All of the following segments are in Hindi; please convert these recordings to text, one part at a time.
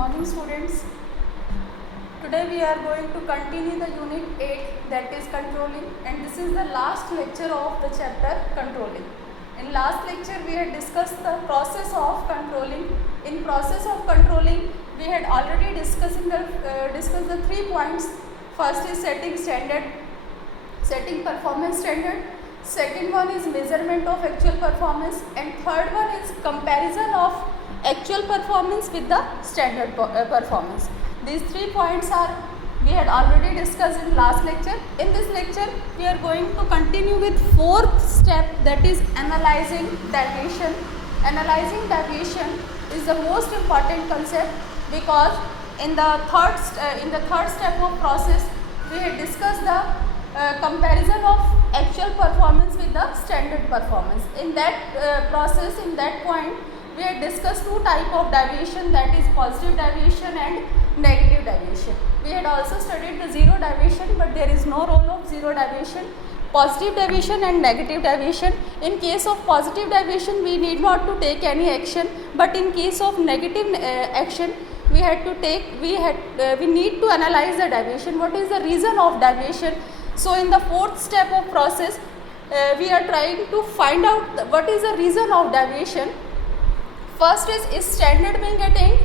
morning students. Today we are going to continue the unit 8, that is controlling, and this is the last lecture of the chapter controlling. In last lecture we had discussed the process of controlling. In process of controlling we had already discussed the 3 points. First is setting standard, setting performance standard. Second one is measurement of actual performance, and third one is comparison of actual performance with the standard performance. These 3 points we had already discussed in last lecture. In this lecture we are going to continue with fourth step, that is analyzing deviation. Analyzing deviation is the most important concept, because in the third step of process we had discussed the comparison of actual performance with the standard performance. In that process, in that point, we had discussed 2 types of deviation, that is positive deviation and negative deviation. We had also studied the zero deviation, but there is no role of zero deviation. Positive deviation and negative deviation. In case of positive deviation we need not to take any action, but in case of negative action we need to analyze the deviation. What is the reason of deviation? So in the fourth step of process we are trying to find out what is the reason of deviation. First is standard being attained.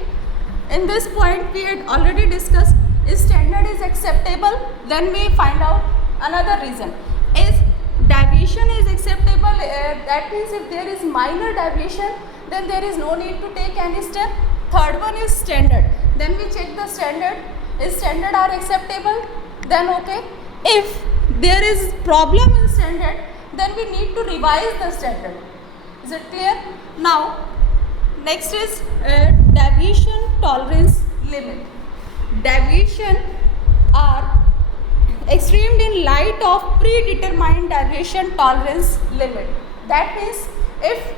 In this point we had already discussed, is standard is acceptable, then we find out another reason. Is deviation is acceptable, that means if there is minor deviation then there is no need to take any step. Third one is standard, then we check the standard, is standard are acceptable, then okay. If there is problem in standard, then we need to revise the standard. Is it clear? Now next is deviation tolerance limit. Deviation are extreme in light of predetermined deviation tolerance limit. That means if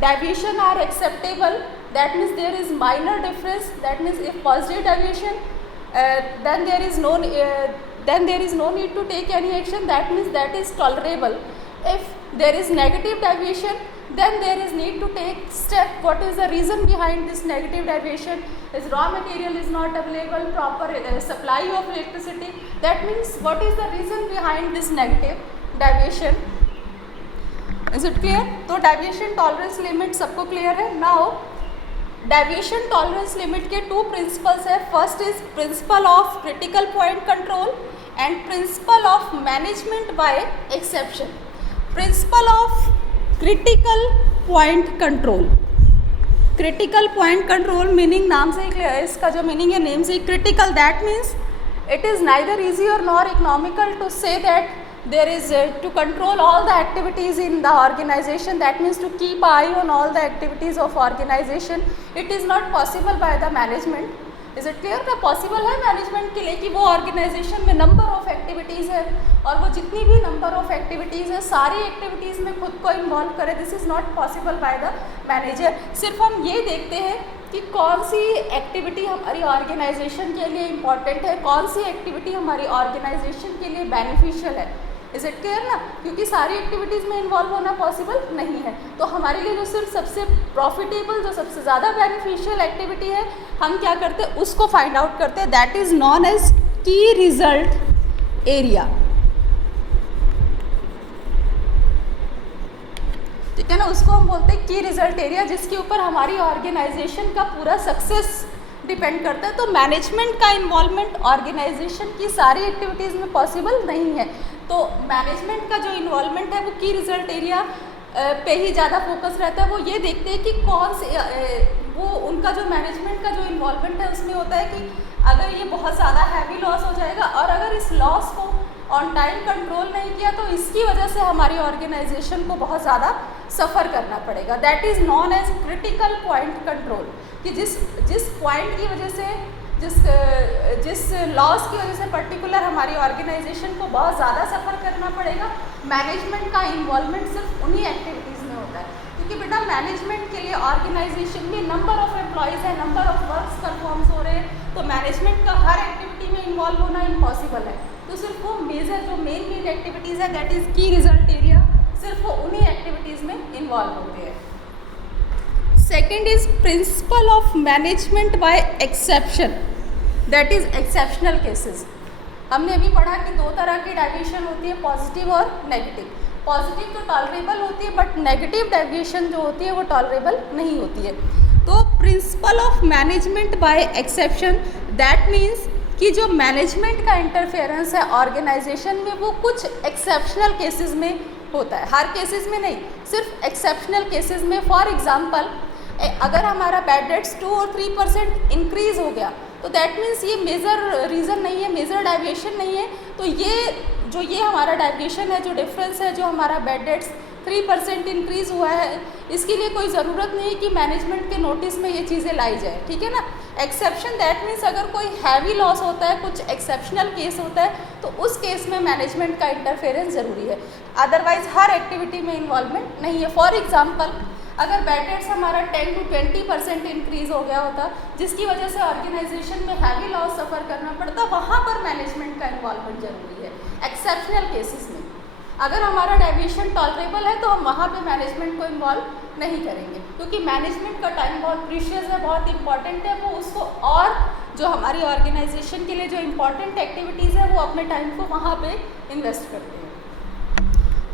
deviation are acceptable, that means there is minor difference, that means if positive deviation then there is no need to take any action, that means that is tolerable. If there is negative deviation, then there is need to take step. What is the reason behind this negative deviation? Is raw material is not available, proper supply of electricity. That means what is the reason behind this negative deviation? Is it clear? तो deviation tolerance limit सबको clear है? Now deviation tolerance limit के 2 principles है. First is principle of critical point control and principle of management by exception. Principle of critical point control. Critical point control meaning नाम से ही clear है, इसका जो meaning है name से ही critical, that means it is neither easy or nor economical to say that there is to control all the activities in the organization, that means to keep eye on all the activities of organization. It is not possible by the management. Is it clear? का पॉसिबल है मैनेजमेंट के लिए कि वो ऑर्गेनाइजेशन में नंबर ऑफ एक्टिविटीज़ है और वो जितनी भी नंबर ऑफ एक्टिविटीज़ है सारी एक्टिविटीज़ में खुद को इन्वॉल्व करे. This is not possible by the manager. सिर्फ हम ये देखते हैं कि कौन सी एक्टिविटी हमारी ऑर्गेनाइजेशन के लिए इम्पॉर्टेंट है, कौन सी एक्टिविटी हमारी ऑर्गेनाइजेशन के लिए बेनिफिशियल है. इज़ इट क्लियर ना? क्योंकि सारी एक्टिविटीज़ में इन्वॉल्व होना पॉसिबल नहीं है. तो हमारे लिए जो सिर्फ सबसे प्रॉफिटेबल, जो सबसे ज़्यादा बेनिफिशियल एक्टिविटी है, हम क्या करते हैं उसको फाइंड आउट करते हैं. दैट इज़ नॉन एज की रिजल्ट एरिया. ठीक है ना? उसको हम बोलते हैं की रिजल्ट एरिया, जिसके ऊपर हमारी ऑर्गेनाइजेशन का पूरा सक्सेस डिपेंड करता है. तो मैनेजमेंट का इन्वॉल्वमेंट ऑर्गेनाइजेशन की सारी एक्टिविटीज़ में पॉसिबल नहीं है. तो मैनेजमेंट का जो इन्वॉल्वमेंट है वो की रिजल्ट एरिया पे ही ज़्यादा फोकस रहता है. वो ये देखते हैं कि कौन से वो उनका जो मैनेजमेंट का जो इन्वॉल्वमेंट है उसमें होता है कि अगर ये बहुत ज़्यादा हैवी लॉस हो जाएगा और अगर इस लॉस को ऑन टाइम कंट्रोल नहीं किया तो इसकी वजह से हमारी ऑर्गेनाइजेशन को बहुत ज़्यादा सफ़र करना पड़ेगा. That is known as critical point control, कि जिस पॉइंट की वजह से जिस लॉस की वजह से पर्टिकुलर हमारी ऑर्गेनाइजेशन को बहुत ज़्यादा सफ़र करना पड़ेगा. मैनेजमेंट का इन्वॉल्वमेंट सिर्फ उन्हीं एक्टिविटीज़ में होता है, क्योंकि बेटा मैनेजमेंट के लिए ऑर्गेनाइजेशन में नंबर ऑफ़ एम्प्लॉयज़ है, नंबर ऑफ़ वर्क्स परफॉर्म्स हो रहे हैं, तो मैनेजमेंट का हर एक्टिविटी में इन्वॉल्व होना इम्पॉसिबल है. तो सिर्फ वो मेजर जो मेन एक्टिविटीज़ है, दैट इज़ की रिजल्ट एरिया, सिर्फ वो उन्हीं एक्टिविटीज़ में इन्वॉल्व होते हैं. Second is principle of management by exception, that is exceptional cases. हमने अभी पढ़ा कि दो तरह की डेविएशन होती है, पॉजिटिव और नेगेटिव। पॉजिटिव तो टॉलरेबल होती है, बट नेगेटिव डेविएशन जो होती है वो टॉलरेबल नहीं होती है। तो principle of management by exception, that means कि जो मैनेजमेंट का इंटरफेरेंस है ऑर्गेनाइजेशन में वो कुछ एक्सेप्शनल केसेस में होता है, हर केसेस में नहीं, सिर्फ एक्सेप्शनल केसेस में। फॉर एग्जांपल, अगर हमारा बैड डेट्स 2 और 3% इंक्रीज़ हो गया तो दैट मीन्स ये मेजर रीज़न नहीं है, मेजर डेविएशन नहीं है। तो ये हमारा डेविएशन है, जो डिफरेंस है, जो हमारा बैड डेट्स 3% इंक्रीज़ हुआ है, इसके लिए कोई ज़रूरत नहीं है कि मैनेजमेंट के नोटिस में ये चीज़ें लाई जाए, ठीक है ना। एक्सेप्शन दैट मीन्स अगर कोई हैवी लॉस होता है, कुछ एक्सेप्शनल केस होता है, तो उस केस में मैनेजमेंट का इंटरफेरेंस ज़रूरी है, अदरवाइज हर एक्टिविटी में इन्वॉल्वमेंट नहीं है। फॉर एग्जाम्पल, अगर बैड डेट्स हमारा 10 to 20% इंक्रीज़ हो गया होता, जिसकी वजह से ऑर्गेनाइजेशन में हैवी लॉस सफ़र करना पड़ता, वहाँ पर मैनेजमेंट का इन्वॉल्वमेंट ज़रूरी है एक्सेप्शनल केसेस में। अगर हमारा डेविएशन टॉलरेबल है तो हम वहाँ पे मैनेजमेंट को इन्वॉल्व नहीं करेंगे, क्योंकि मैनेजमेंट का टाइम बहुत प्रीशियस है, बहुत इंपॉर्टेंट है। वो उसको और जो हमारी ऑर्गेनाइजेशन के लिए जो इम्पॉर्टेंट एक्टिविटीज़ है वो अपने टाइम को वहाँ पे इन्वेस्ट करते हैं।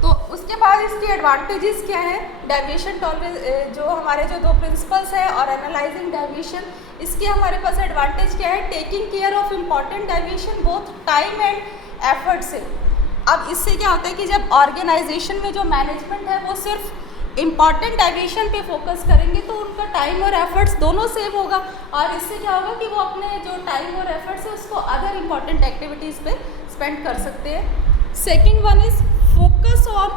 तो उसके बाद इसकी एडवांटेजेस क्या है, डेविएशन टॉलरेंस, जो हमारे जो दो प्रिंसिपल्स है और एनालाइजिंग डेविएशन, इसके हमारे पास एडवांटेज क्या है, taking care of important deviation both time and effort से। अब इससे क्या होता है कि जब ऑर्गेनाइजेशन में जो मैनेजमेंट है वो सिर्फ इम्पॉर्टेंट डेविएशन पे फोकस करेंगे तो उनका टाइम और एफर्ट्स दोनों सेव होगा, और इससे क्या होगा कि वो अपने जो टाइम और एफर्ट्स है उसको अदर इम्पॉर्टेंट एक्टिविटीज़ पे स्पेंड कर सकते हैं। Second one is focus on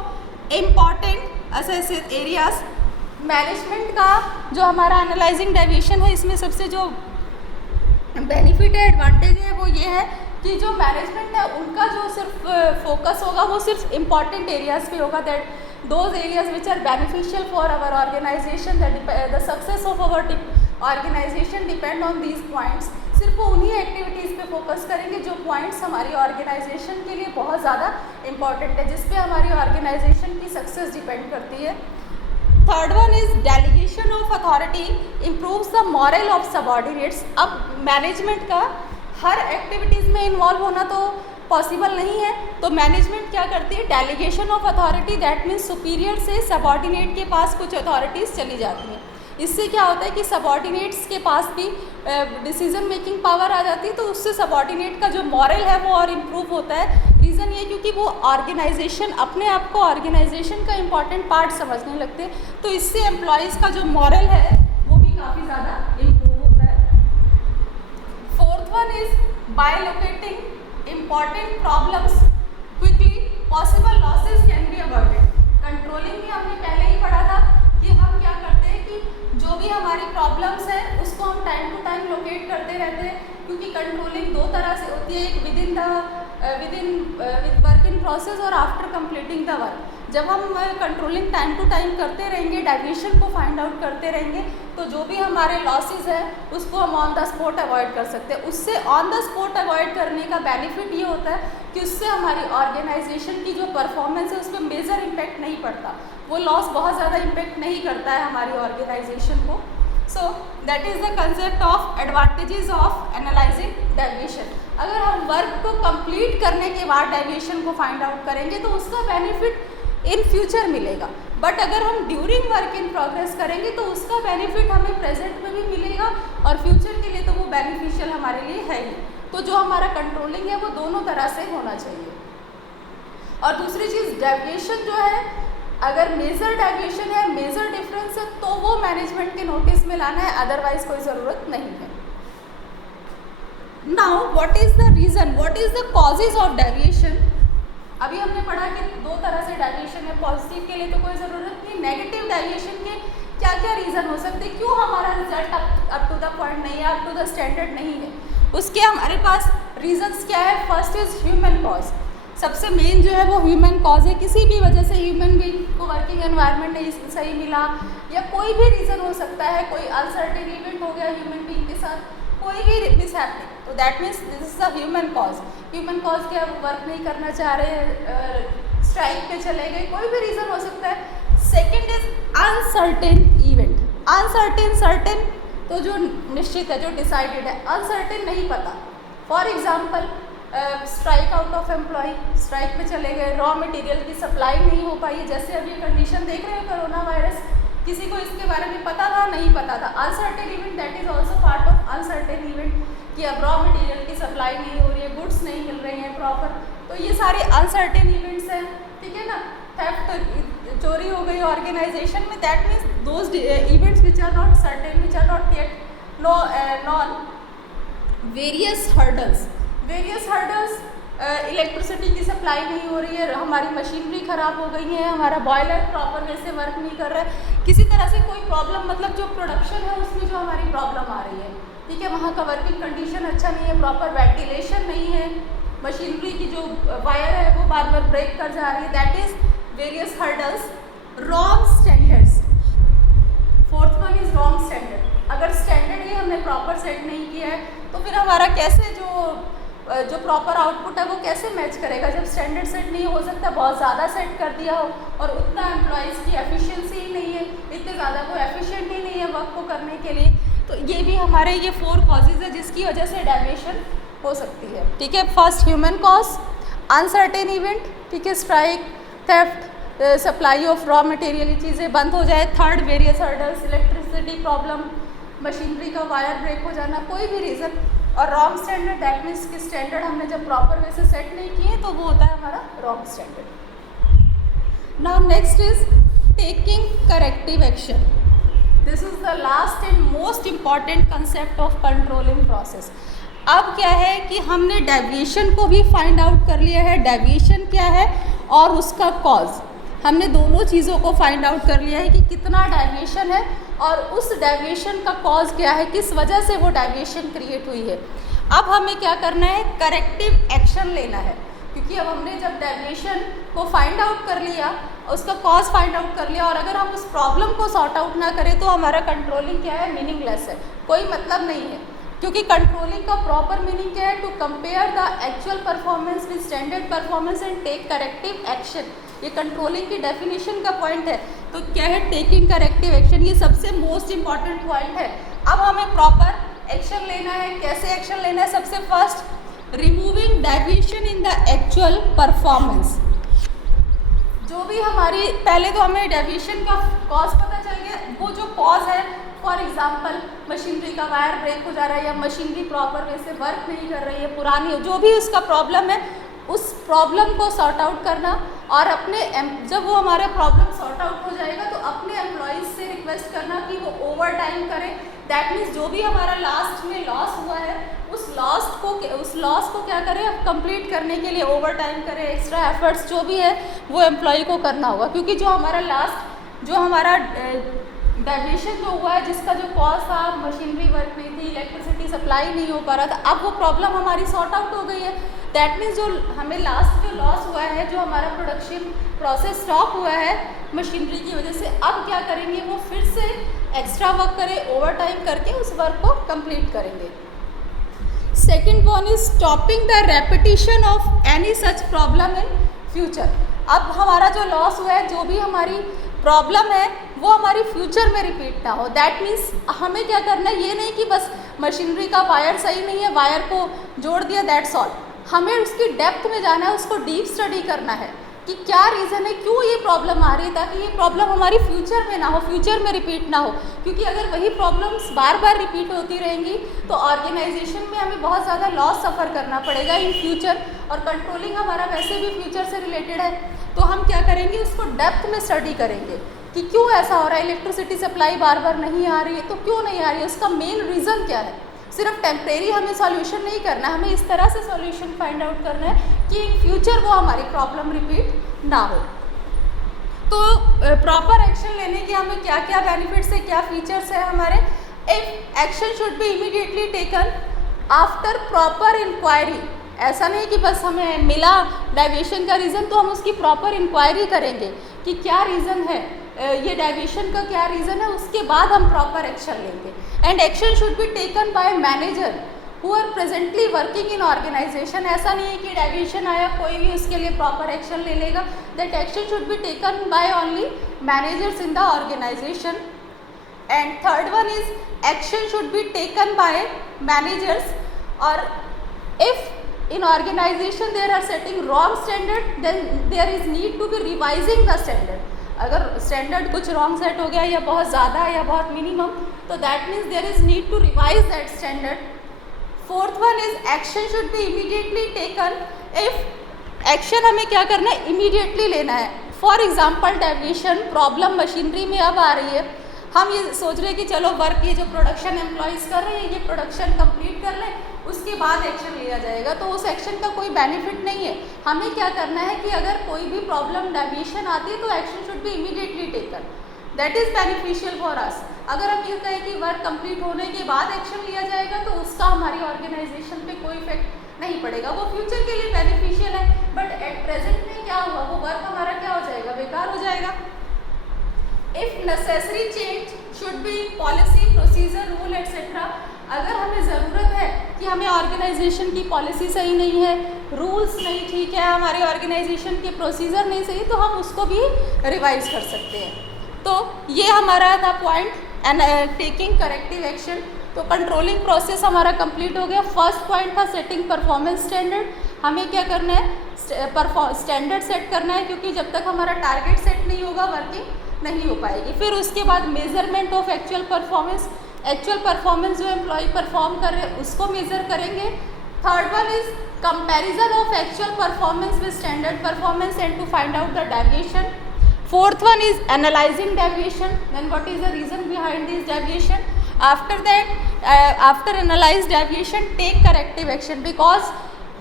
important assessed areas. Management का जो हमारा एनालाइजिंग डेविएशन है, इसमें सबसे जो बेनिफिट है, एडवांटेज है, वो ये है कि जो मैनेजमेंट है उनका जो सिर्फ फोकस होगा वो सिर्फ इम्पॉर्टेंट एरियाज़ पे होगा, that those areas which are beneficial for our organisation, the success of our organisation depend on these points. सिर्फ वो उन्हीं एक्टिविटीज़ पे फोकस करेंगे जो पॉइंट्स हमारी ऑर्गेनाइजेशन के लिए बहुत ज़्यादा इंपॉर्टेंट है, जिस पे हमारी ऑर्गेनाइजेशन की सक्सेस डिपेंड करती है। Third one is delegation of authority improves the moral of subordinates. अब मैनेजमेंट का हर एक्टिविटीज़ में इन्वॉल्व होना तो पॉसिबल नहीं है, तो मैनेजमेंट क्या करती है, delegation of authority, that means superior से सबऑर्डिनेट के पास कुछ अथॉरिटीज़ चली जाती हैं। इससे क्या होता है कि सबऑर्डिनेट्स के पास भी डिसीजन मेकिंग पावर आ जाती है, तो उससे सबऑर्डिनेट का जो मॉरल है वो और इम्प्रूव होता है। रीज़न ये क्योंकि वो ऑर्गेनाइजेशन अपने आप को ऑर्गेनाइजेशन का इम्पॉर्टेंट पार्ट समझने लगते हैं, तो इससे एम्प्लॉयज़ का जो मॉरल है वो भी काफ़ी ज़्यादा इम्प्रूव होता है। Fourth one is by locating important problems quickly possible losses can be avoided. Controlling में हमने पहले ही पढ़ा था कि हम क्या करते हैं कि जो भी हमारी प्रॉब्लम्स हैं उसको हम टाइम टू टाइम लोकेट करते रहते हैं, क्योंकि कंट्रोलिंग दो तरह से होती है, एक विद वर्क इन प्रोसेस और आफ्टर कंप्लीटिंग द वर्क। जब हम कंट्रोलिंग टाइम टू टाइम करते रहेंगे, डेविएशन को फाइंड आउट करते रहेंगे, तो जो भी हमारे लॉसेस है उसको हम ऑन द स्पॉट अवॉइड कर सकते हैं। उससे ऑन द स्पॉट अवॉइड करने का बेनिफिट ये होता है कि उससे हमारी ऑर्गेनाइजेशन की जो परफॉर्मेंस है उस पर मेजर इम्पैक्ट नहीं पड़ता, वो लॉस बहुत ज़्यादा इम्पैक्ट नहीं करता है हमारी ऑर्गेनाइजेशन को। So that is the concept of advantages of analysing deviation. अगर हम वर्क को कंप्लीट करने के बाद डेविएशन को फाइंड आउट करेंगे तो उसका बेनिफिट इन फ्यूचर मिलेगा, बट अगर हम ड्यूरिंग वर्क इन प्रोग्रेस करेंगे तो उसका बेनिफिट हमें प्रेजेंट में भी मिलेगा और फ्यूचर के लिए तो वो बेनिफिशियल हमारे लिए है ही। तो जो हमारा कंट्रोलिंग है वो दोनों तरह से होना चाहिए। और दूसरी चीज़, डेविएशन जो है, अगर मेजर डेविएशन है, मेजर डिफरेंस है, तो वो मैनेजमेंट के नोटिस में लाना है, अदरवाइज कोई ज़रूरत नहीं है। Now what is the reason, what is the causes of deviation. अभी हमने पढ़ा कि दो तरह से डेविएशन है, पॉजिटिव के लिए तो कोई ज़रूरत नहीं, नेगेटिव डेविएशन के क्या क्या रीज़न हो सकते हैं, क्यों हमारा result up to the point नहीं है, अप टू द स्टैंडर्ड नहीं है, उसके हमारे पास रीजंस क्या है। First is human cause. सबसे मेन जो है वो ह्यूमन कॉज है, किसी भी वजह से ह्यूमन बीइंग को वर्किंग एनवायरनमेंट नहीं सही मिला, या कोई भी रीज़न हो सकता है, कोई अनसर्टेन इवेंट हो गया ह्यूमन बीइंग के साथ, कोई भी मिसहैपनिंग, तो that means this is the human cause. Human cause क्या, वो वर्क नहीं करना चाह रहे, स्ट्राइक पे चले गए, कोई भी रीज़न हो सकता है। Second is uncertain event, uncertain, certain तो जो निश्चित है, जो डिसाइडेड है, अनसर्टेन नहीं पता। For example strike out of employ, strike पे चले गए, रॉ मटेरियल की सप्लाई नहीं हो पाई, जैसे अभी कंडीशन देख रहे हो कोरोना वायरस, किसी को इसके बारे में पता था, नहीं पता था। Uncertain event, that is also part of uncertain event, कि अब रॉ मटेरियल की सप्लाई नहीं हो रही है, गुड्स नहीं मिल रहे हैं प्रॉपर, तो ये सारे अनसर्टेन इवेंट्स हैं, ठीक है ना। थेफ्ट, चोरी हो गई ऑर्गेनाइजेशन में, that means those events which are not certain, which are not yet known. Various hurdles, electricity की सप्लाई नहीं हो रही है, हमारी मशीनरी ख़राब हो गई है, हमारा बॉयलर प्रॉपर वे से वर्क नहीं कर रहा है, किसी तरह से कोई प्रॉब्लम, मतलब जो प्रोडक्शन है उसमें जो हमारी प्रॉब्लम आ रही है, ठीक है, वहाँ का वर्किंग कंडीशन अच्छा नहीं है, प्रॉपर वेंटिलेशन नहीं है, मशीनरी की जो वायर है वो बार बार ब्रेक कर जा रही है, that is various hurdles. Wrong standards, fourth one is wrong standard. अगर स्टैंडर्ड ही हमने प्रॉपर सेट नहीं किया है तो फिर हमारा कैसे जो प्रॉपर आउटपुट है वो कैसे मैच करेगा, जब स्टैंडर्ड सेट नहीं हो सकता, बहुत ज़्यादा सेट कर दिया हो और उतना एम्प्लॉयज़ की एफिशिएंसी ही नहीं है, इतने ज़्यादा वो एफिशिएंट ही नहीं है वर्क को करने के लिए, तो ये भी हमारे ये 4 कॉजेज़ है जिसकी वजह से डेविएशन हो सकती है, ठीक है। First human cause, uncertain event, ठीक है, strike, theft, supply of raw material, ये चीज़ें बंद हो जाए। Third, various hurdles, electricity problem, machinery का वायर ब्रेक हो जाना, कोई भी रीज़न। और रॉन्ग स्टैंडर्ड, दैट मीन्स कि स्टैंडर्ड हमने जब प्रॉपर वे से सेट नहीं किए तो वो होता है हमारा wrong standard. Now next is taking corrective action. This is the last and most important concept of controlling process. अब क्या है कि हमने डेविएशन को भी फाइंड आउट कर लिया है, डेविएशन क्या है और उसका कॉज, हमने दोनों चीज़ों को फाइंड आउट कर लिया है कि कितना डेविएशन है और उस डेविएशन का कॉज क्या है, किस वजह से वो डेविएशन क्रिएट हुई है। अब हमें क्या करना है, करेक्टिव एक्शन लेना है, क्योंकि अब हमने जब डेविएशन को फाइंड आउट कर लिया, उसका कॉज फाइंड आउट कर लिया और अगर हम उस प्रॉब्लम को सॉर्ट आउट ना करें तो हमारा कंट्रोलिंग क्या है, मीनिंगलेस है, कोई मतलब नहीं है। क्योंकि कंट्रोलिंग का प्रॉपर मीनिंग क्या है, to compare the actual performance with standard performance and take corrective action, ये कंट्रोलिंग की डेफिनेशन का पॉइंट है। तो क्या है, टेकिंग करेक्टिव एक्शन, ये सबसे मोस्ट इंपॉर्टेंट पॉइंट है। अब हमें प्रॉपर एक्शन लेना है, कैसे एक्शन लेना है, सबसे first removing deviation in the actual performance. जो भी हमारी, पहले तो हमें डेविएशन का कॉज पता चल गया, वो जो कॉज है, फॉर एग्जाम्पल मशीनरी का वायर ब्रेक हो जा रहा है या मशीनरी प्रॉपर वे से वर्क नहीं कर रही है, पुरानी, जो भी उसका प्रॉब्लम है, उस प्रॉब्लम को सॉर्ट आउट करना और अपने जब वो हमारा प्रॉब्लम सॉर्ट आउट हो जाएगा तो अपने एम्प्लॉयज़ से रिक्वेस्ट करना कि वो ओवर टाइम करें। दैट मीन्स जो भी हमारा लास्ट में लॉस हुआ है उस लॉस को क्या करें, अब कंप्लीट करने के लिए ओवर टाइम करें, एक्स्ट्रा एफर्ट्स जो भी है वो एम्प्लॉय को करना होगा। क्योंकि जो हमारा डेविएशन जो हुआ है, जिसका जो कॉज था, मशीनरी वर्क नहीं थी, इलेक्ट्रिसिटी सप्लाई नहीं हो पा रहा था, अब वो प्रॉब्लम हमारी सॉर्ट आउट हो गई है। दैट मीन्स जो हमें लास्ट जो लॉस हुआ है, जो हमारा प्रोडक्शन प्रोसेस स्टॉप हुआ है मशीनरी की वजह से, अब क्या करेंगे, वो फिर से एक्स्ट्रा वर्क करें, ओवर टाइम करके उस वर्क को कंप्लीट करेंगे। Second one is stopping the repetition of any such problem in future. अब हमारा जो लॉस हुआ है, जो भी हमारी प्रॉब्लम है, वो हमारी फ्यूचर में रिपीट ना हो। दैट मीन्स हमें क्या करना है, ये नहीं कि बस मशीनरी का वायर सही नहीं है, वायर को जोड़ दिया, दैट्स ऑल। हमें उसकी डेप्थ में जाना है, उसको डीप स्टडी करना है कि क्या रीज़न है, क्यों ये प्रॉब्लम आ रही है, ताकि ये प्रॉब्लम हमारी फ्यूचर में ना हो, फ्यूचर में रिपीट ना हो। क्योंकि अगर वही प्रॉब्लम्स बार बार रिपीट होती रहेंगी तो ऑर्गेनाइजेशन में हमें बहुत ज़्यादा लॉस सफ़र करना पड़ेगा इन फ्यूचर, और कंट्रोलिंग हमारा वैसे भी फ्यूचर से रिलेटेड है। तो हम क्या करेंगे, उसको डेप्थ में स्टडी करेंगे कि क्यों ऐसा हो रहा है, इलेक्ट्रिसिटी सप्लाई बार बार नहीं आ रही है, तो क्यों नहीं आ रही है, उसका मेन रीज़न क्या है। सिर्फ टेम्परेरी हमें सॉल्यूशन नहीं करना, हमें इस तरह से सॉल्यूशन फाइंड आउट करना है कि इन फ्यूचर वो हमारी प्रॉब्लम रिपीट ना हो। तो प्रॉपर एक्शन लेने के हमें क्या क्या बेनिफिट्स है, क्या फीचर्स है हमारे। Action should be immediately taken after proper inquiry. ऐसा नहीं कि बस हमें मिला डेविएशन का रीज़न तो हम उसकी प्रॉपर इंक्वायरी करेंगे कि क्या रीज़न है, ये डेविएशन का क्या रीज़न है, उसके बाद हम प्रॉपर एक्शन लेंगे। And action should be taken by manager who are presently working in organisation. ऐसा नहीं है कि डेविएशन आया कोई भी उसके लिए प्रॉपर एक्शन ले लेगा। That action should be taken by only managers in the organisation. and third one is action should be taken by managers, or if in organization there are setting wrong standard, then there is need to be revising the standard. अगर स्टैंडर्ड कुछ रॉन्ग सेट हो गया या बहुत ज़्यादा या बहुत मिनिमम, तो that means there is need to revise that standard. Fourth one is action should be immediately taken. If action हमें क्या करना है, इमीडिएटली लेना है. For example deviation problem machinery में अब आ रही है, हम ये सोच रहे हैं कि चलो वर्क ये जो प्रोडक्शन एम्प्लॉयज़ कर रहे हैं ये प्रोडक्शन कंप्लीट कर लें, उसके बाद एक्शन लिया जाएगा, तो उस एक्शन का कोई बेनिफिट नहीं है. हमें क्या करना है कि अगर कोई भी प्रॉब्लम डेविएशन आती है तो action should be immediately taken. That is beneficial for us. अगर हम ये कहें कि वर्क कंप्लीट होने के बाद एक्शन लिया जाएगा तो उसका हमारी ऑर्गेनाइजेशन पे कोई इफेक्ट नहीं पड़ेगा, वो फ्यूचर के लिए बेनिफिशियल है. बट एट प्रेजेंट में क्या हुआ, वो वर्क हमारा क्या हो जाएगा, बेकार हो जाएगा. If necessary change should be policy procedure rule etcetera. अगर हमें ज़रूरत है कि हमें ऑर्गेनाइजेशन की पॉलिसी सही नहीं है, रूल्स नहीं ठीक है, हमारे ऑर्गेनाइजेशन के प्रोसीजर नहीं सही, तो हम उसको भी रिवाइज कर सकते हैं. तो ये हमारा था point and taking corrective action. तो कंट्रोलिंग प्रोसेस हमारा कंप्लीट हो गया. फर्स्ट पॉइंट था सेटिंग परफॉर्मेंस स्टैंडर्ड. हमें क्या करना है, स्टैंडर्ड सेट करना है, क्योंकि जब तक हमारा टारगेट सेट नहीं होगा वर्किंग नहीं हो पाएगी. फिर उसके बाद measurement of actual performance. Actual performance जो एम्प्लॉय परफॉर्म कर रहे हैं उसको मेजर करेंगे. Third one is comparison of actual performance with standard performance and to find out the deviation. Fourth one is analysing deviation, then what is the reason behind this deviation. After that, after analyse deviation, take corrective action, because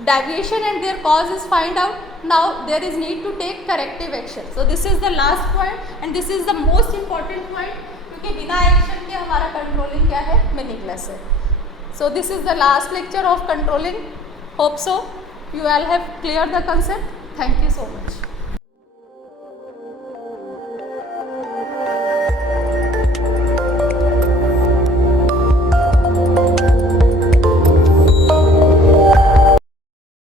deviation and their cause is find out. Now there is need to take corrective action. So this is the last point and this is the most important point, क्योंकि बिना एक्शन के हमारा कंट्रोलिंग क्या है, मीनिंगलेस है. So this is the last lecture of controlling. Hope so you all have cleared the concept. Thank you so much.